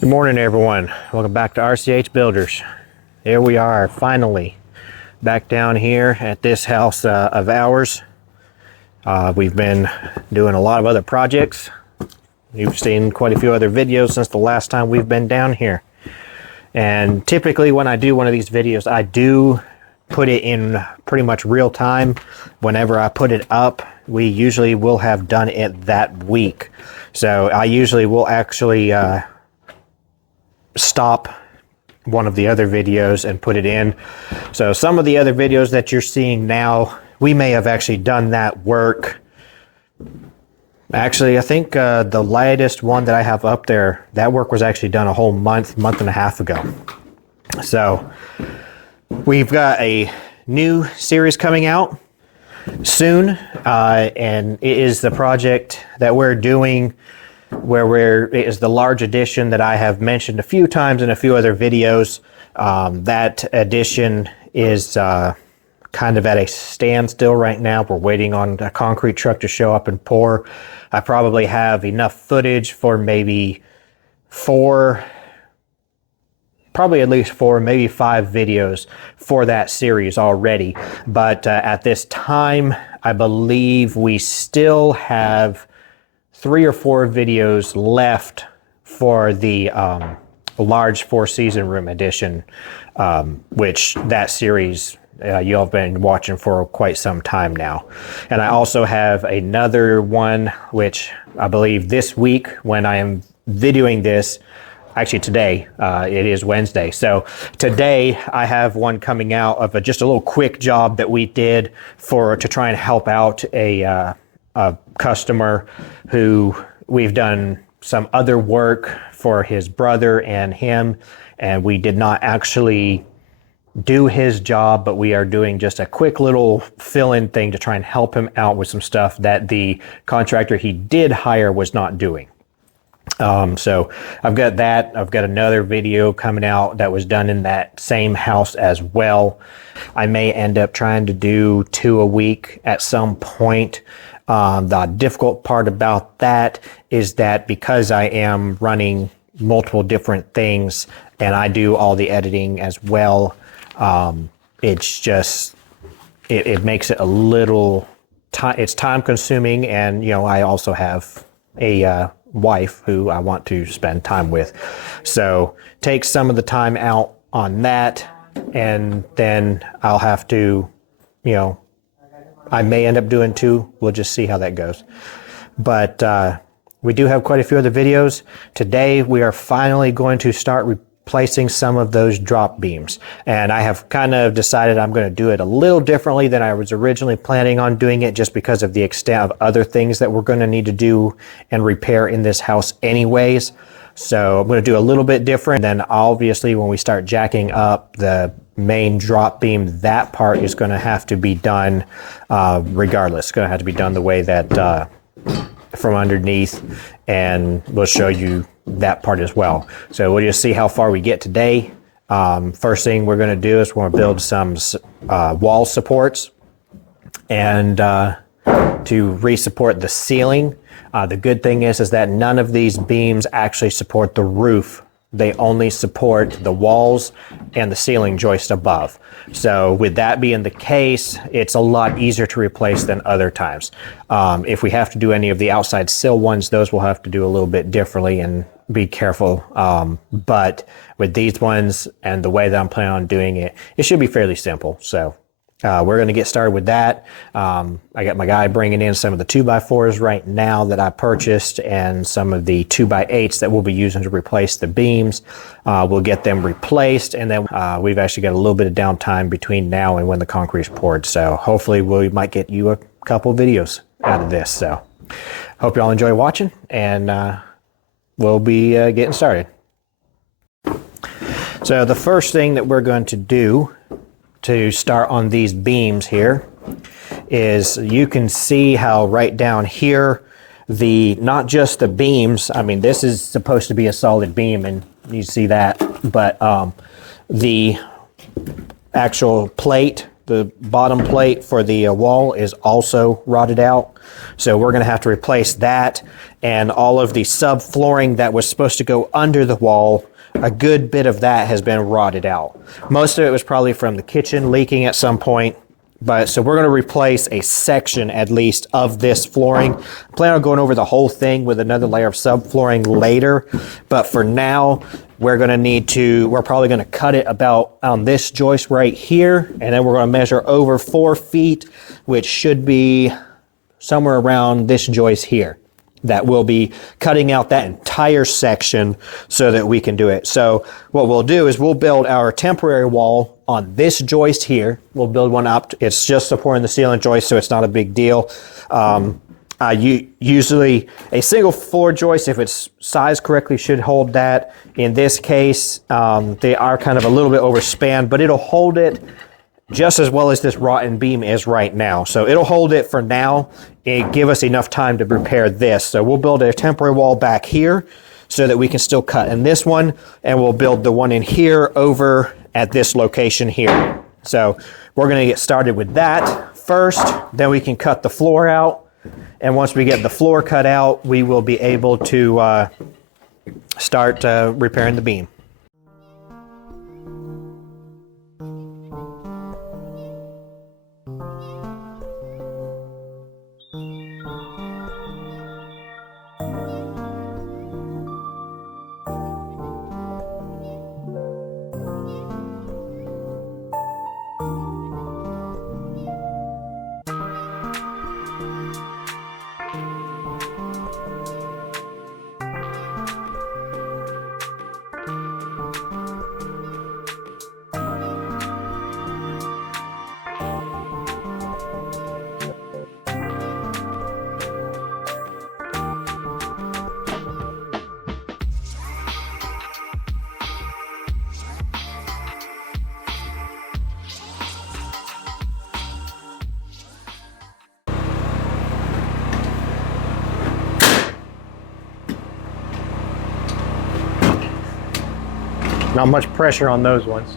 Good morning, everyone. Welcome back to RCH Builders. Here we are, finally, back down here at this house of ours. We've been doing a lot of other projects. You've seen quite a few other videos since the last time we've been down here. And typically when I do one of these videos, I do put it in pretty much real time. Whenever I put it up, we usually will have done it that week. So I usually will actually stop one of the other videos and put it in. So some of the other videos that you're seeing now, we may have actually done that work. Actually, I think the latest one that I have up there, that work was actually done a whole month and a half ago. So we've got a new series coming out soon, and it is the project that we're doing where it is the large addition that I have mentioned a few times in a few other videos. That addition is kind of at a standstill right now. We're waiting on a concrete truck to show up and pour. I probably have enough footage for maybe at least four, maybe five videos for that series already. But at this time, I believe we still have 3 or 4 videos left for the large 4-season room edition, which that series you all have been watching for quite some time now. And I also have another one, which I believe this week when I am videoing this, actually today, it is Wednesday. So today I have one coming out of just a little quick job that we did to try and help out a customer who we've done some other work for his brother and him, and we did not actually do his job, but we are doing just a quick little fill-in thing to try and help him out with some stuff that the contractor he did hire was not doing. So I've got that. I've got another video coming out that was done in that same house as well. I may end up trying to do 2 a week at some point. The difficult part about that is that because I am running multiple different things and I do all the editing as well, it's just, it makes it a little it's time consuming. And, you know, I also have a wife who I want to spend time with. So take some of the time out on that, and then I'll have to, you know, I may end up doing 2. We'll just see how that goes. But we do have quite a few other videos. Today we are finally going to start replacing some of those drop beams. And I have kind of decided I'm going to do it a little differently than I was originally planning on doing it, just because of the extent of other things that we're going to need to do and repair in this house anyways. So I'm going to do a little bit different. Then obviously when we start jacking up the main drop beam, that part is going to have to be done regardless. It's going to have to be done the way that from underneath, and we'll show you that part as well. So we'll just see how far we get today. First thing we're going to do is we're going to build some wall supports and to re-support the ceiling. The good thing is that none of these beams actually support the roof. They only support the walls and the ceiling joist above. So with that being the case, it's a lot easier to replace than other times. If we have to do any of the outside sill ones, those we'll have to do a little bit differently and be careful. But with these ones and the way that I'm planning on doing it, it should be fairly simple. So we're going to get started with that. I got my guy bringing in some of the 2x4s right now that I purchased, and some of the 2x8s that we'll be using to replace the beams. We'll get them replaced, and then we've actually got a little bit of downtime between now and when the concrete's poured. So hopefully we might get you a couple videos out of this. So hope y'all enjoy watching, and we'll be getting started. So the first thing that we're going to do to start on these beams here is, you can see how right down here, not just the beams, I mean this is supposed to be a solid beam and you see that, but the actual plate, the bottom plate for the wall is also rotted out. So we're going to have to replace that, and all of the subflooring that was supposed to go under the wall. A good bit of that has been rotted out. Most of it was probably from the kitchen leaking at some point. But so we're going to replace a section at least of this flooring. I plan on going over the whole thing with another layer of subflooring later. But for now, we're probably going to cut it about on this joist right here. And then we're going to measure over 4 feet, which should be somewhere around this joist here. That we'll be cutting out that entire section so that we can do it. So what we'll do is we'll build our temporary wall on this joist here. We'll build one up. It's just supporting the ceiling joist, so it's not a big deal. Usually a single floor joist, if it's sized correctly, should hold that. In this case, they are kind of a little bit overspanned, but it'll hold it just as well as this rotten beam is right now. So it'll hold it for now and give us enough time to repair this. So we'll build a temporary wall back here so that we can still cut in this one, and we'll build the one in here over at this location here. So we're going to get started with that first, then we can cut the floor out. And once we get the floor cut out, we will be able to start repairing the beam. Not much pressure on those ones.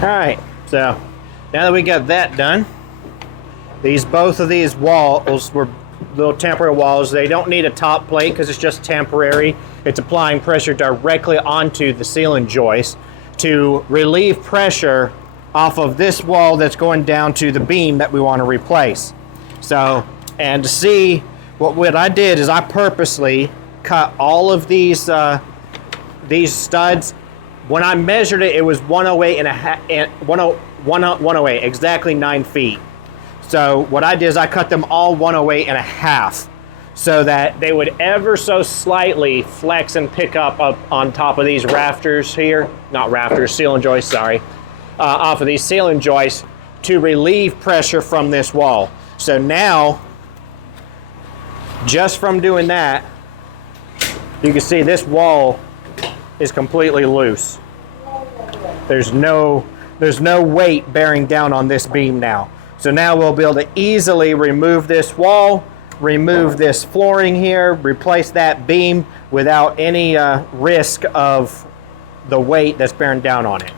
Alright, so now that we got that done, both of these walls were little temporary walls. They don't need a top plate because it's just temporary. It's applying pressure directly onto the ceiling joist to relieve pressure off of this wall that's going down to the beam that we want to replace. So, and to see what I did is I purposely cut all of these studs. When I measured it, it was 108 and a half, 108, exactly 9 feet. So what I did is I cut them all 108 and a half so that they would ever so slightly flex and pick up on top of these rafters here, not rafters, ceiling joists, sorry, off of these ceiling joists to relieve pressure from this wall. So now, just from doing that, you can see this wall is completely loose. There's no weight bearing down on this beam now. So now we'll be able to easily remove this wall, remove this flooring here, replace that beam without any risk of the weight that's bearing down on it.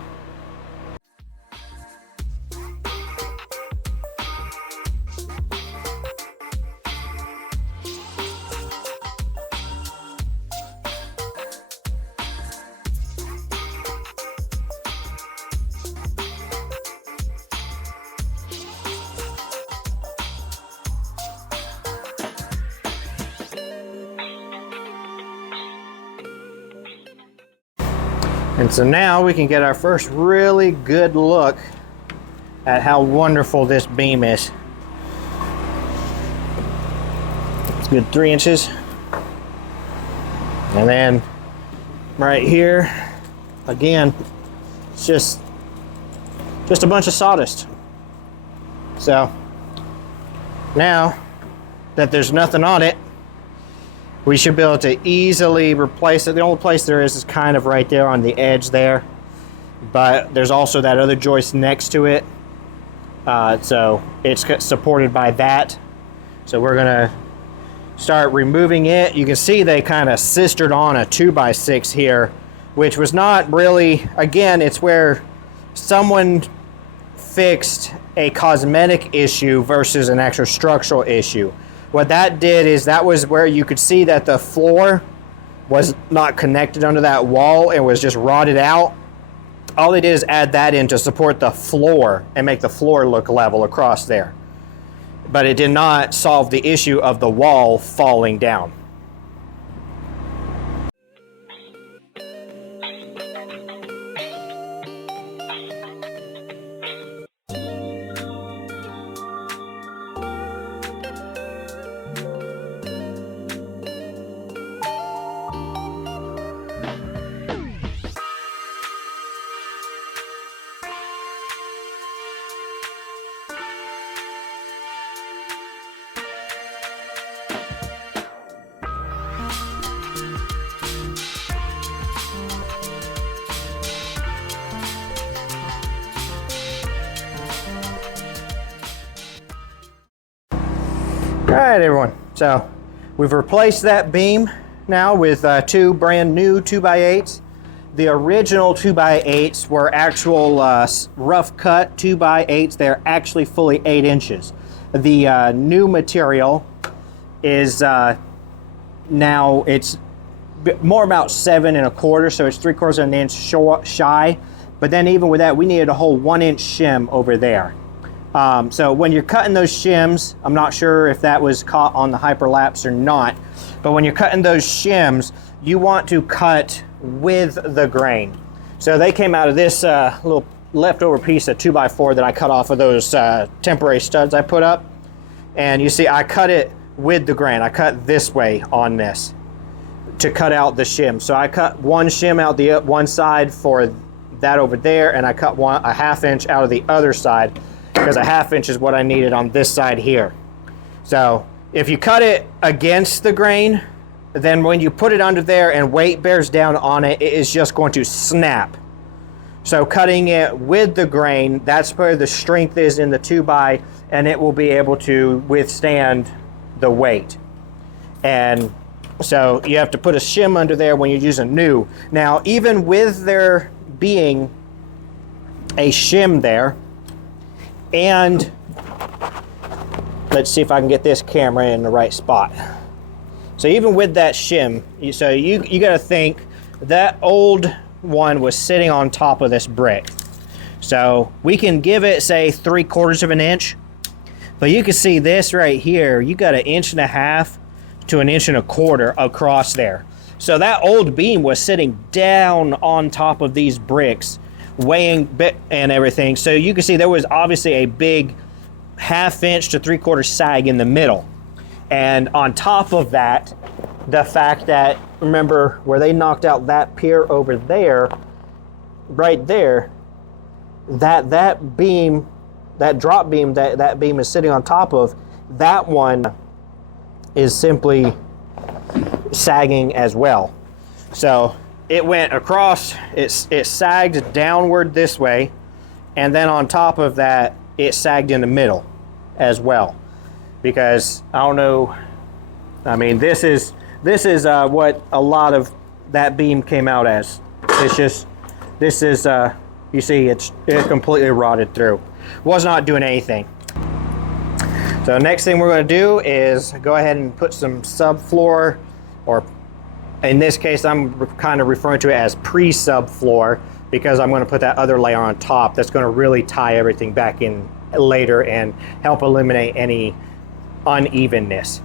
And so now we can get our first really good look at how wonderful this beam is. It's a good 3 inches. And then right here, again, it's just a bunch of sawdust. So now that there's nothing on it, We should be able to easily replace it. The only place there is kind of right there on the edge there. But there's also that other joist next to it. So it's supported by that. So we're gonna start removing it. You can see they kind of sistered on a 2x6 here, which was not really, again, it's where someone fixed a cosmetic issue versus an actual structural issue. What that did is that was where you could see that the floor was not connected under that wall and was just rotted out. All they did is add that in to support the floor and make the floor look level across there. But it did not solve the issue of the wall falling down. All right, everyone. So we've replaced that beam now with two brand new 2x8s. The original 2x8s were actual rough cut 2x8s. They're actually fully 8 inches. The new material is now it's more about 7 1/4, so it's 3/4 of an inch shy. But then even with that, we needed a whole 1-inch shim over there. So when you're cutting those shims, I'm not sure if that was caught on the hyperlapse or not, but when you're cutting those shims, you want to cut with the grain. So they came out of this little leftover piece of 2x4 that I cut off of those temporary studs I put up. And you see, I cut it with the grain. I cut this way on this to cut out the shim. So I cut one shim out the one side for that over there, and I cut a 1/2 inch out of the other side, because a 1/2 inch is what I needed on this side here. So if you cut it against the grain, then when you put it under there and weight bears down on it, it is just going to snap. So cutting it with the grain, that's where the strength is in the 2x, and it will be able to withstand the weight. And so you have to put a shim under there when you're using new. Now, even with there being a shim there, and let's see if I can get this camera in the right spot. So even with that shim, you got to think that old one was sitting on top of this brick. So we can give it, say, 3/4 of an inch. But you can see this right here, you got 1.5 inches to 1.25 inches across there. So that old beam was sitting down on top of these bricks, weighing bit and everything. So you can see there was obviously a big 1/2 inch to 3/4 sag in the middle. And on top of that, the fact that, remember where they knocked out that pier over there, right there, that beam, that drop beam that beam is sitting on top of, that one is simply sagging as well. So it went across, it sagged downward this way, and then on top of that, it sagged in the middle as well. Because, I don't know, I mean, this is what a lot of that beam came out as. It's just, this is, you see, it completely rotted through. Was not doing anything. So next thing we're going to do is go ahead and put some subfloor, or in this case, I'm kind of referring to it as pre-subfloor, because I'm going to put that other layer on top that's going to really tie everything back in later and help eliminate any unevenness.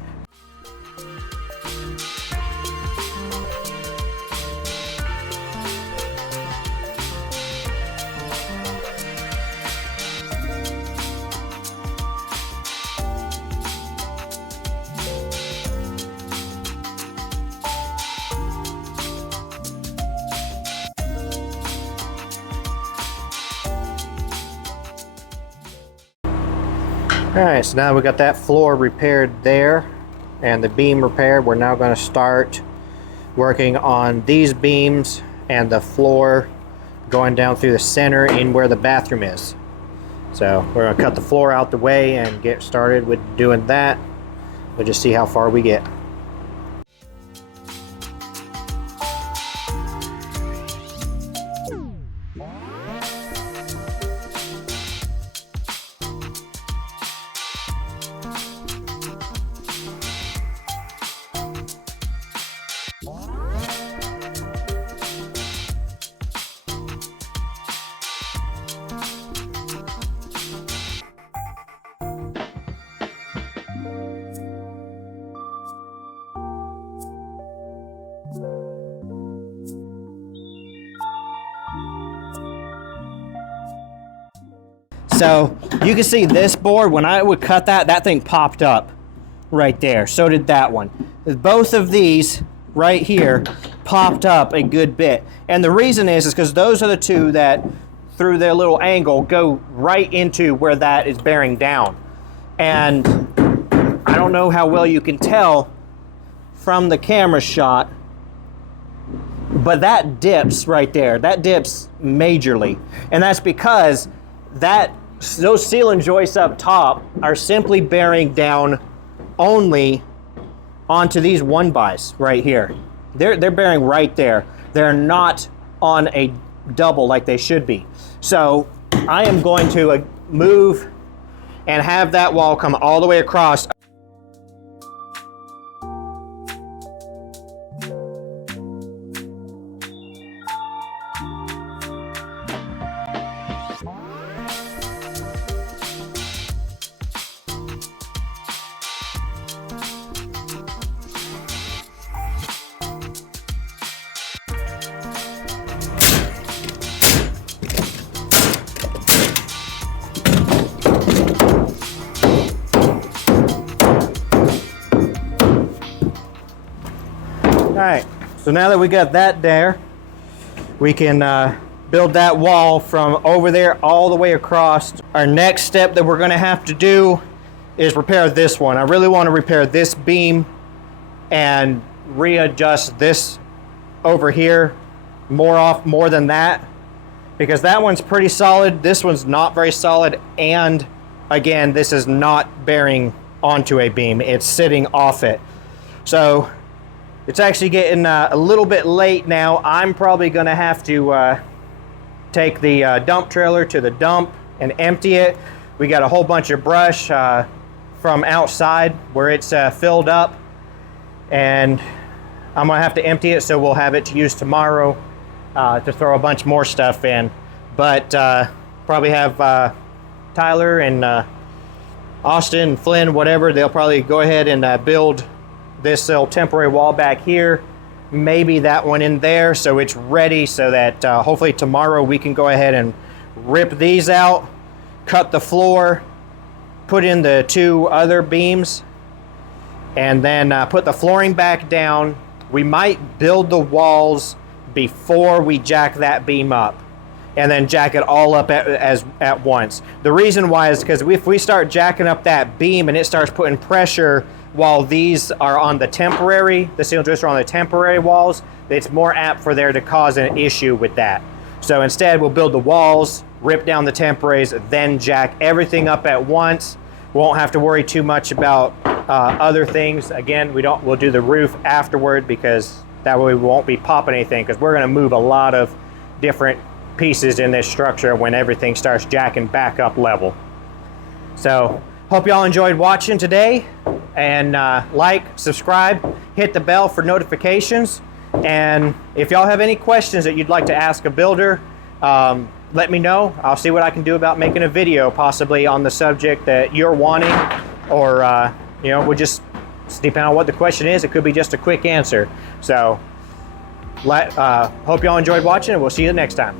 All right, so now we got that floor repaired there. and the beam repair, we're now going to start working on these beams and the floor going down through the center in where the bathroom is. So we're going to cut the floor out the way and get started with doing that. We'll just see how far we get. So you can see this board, when I would cut that, that thing popped up right there. So did that one. Both of these right here popped up a good bit. And the reason is because those are the two that, through their little angle, go right into where that is bearing down. And I don't know how well you can tell from the camera shot, but that dips right there. That dips majorly. And that's because those ceiling joists up top are simply bearing down only onto these 1-bys right here. They're bearing right there. They're not on a double like they should be. So I am going to move and have that wall come all the way across. Alright, so now that we got that there, we can build that wall from over there all the way across. Our next step that we're going to have to do is repair this one. I really want to repair this beam and readjust this over here more than that, because that one's pretty solid, this one's not very solid, and again, this is not bearing onto a beam, it's sitting off it. So it's actually getting a little bit late now. I'm probably going to have to take the dump trailer to the dump and empty it. We got a whole bunch of brush from outside where it's filled up, and I'm going to have to empty it, so we'll have it to use tomorrow to throw a bunch more stuff in. But probably have Tyler and Austin and Flynn, whatever, they'll probably go ahead and build this little temporary wall back here, maybe that one in there, so it's ready, so that hopefully tomorrow we can go ahead and rip these out, cut the floor, put in the 2 other beams, and then put the flooring back down. We might build the walls before we jack that beam up, and then jack it all up at once. The reason why is because if we start jacking up that beam and it starts putting pressure while these are on the ceiling joists are on the temporary walls, it's more apt for there to cause an issue with that. So instead, we'll build the walls, rip down the temporaries, then jack everything up at once. We won't have to worry too much about other things. Again, we'll do the roof afterward, because that way we won't be popping anything, because we're going to move a lot of different pieces in this structure when everything starts jacking back up level. So hope y'all enjoyed watching today, and like, subscribe, hit the bell for notifications, and if y'all have any questions that you'd like to ask a builder, let me know. I'll see what I can do about making a video possibly on the subject that you're wanting, or we'll just, depending on what the question is, it could be just a quick answer. So hope y'all enjoyed watching, and we'll see you next time.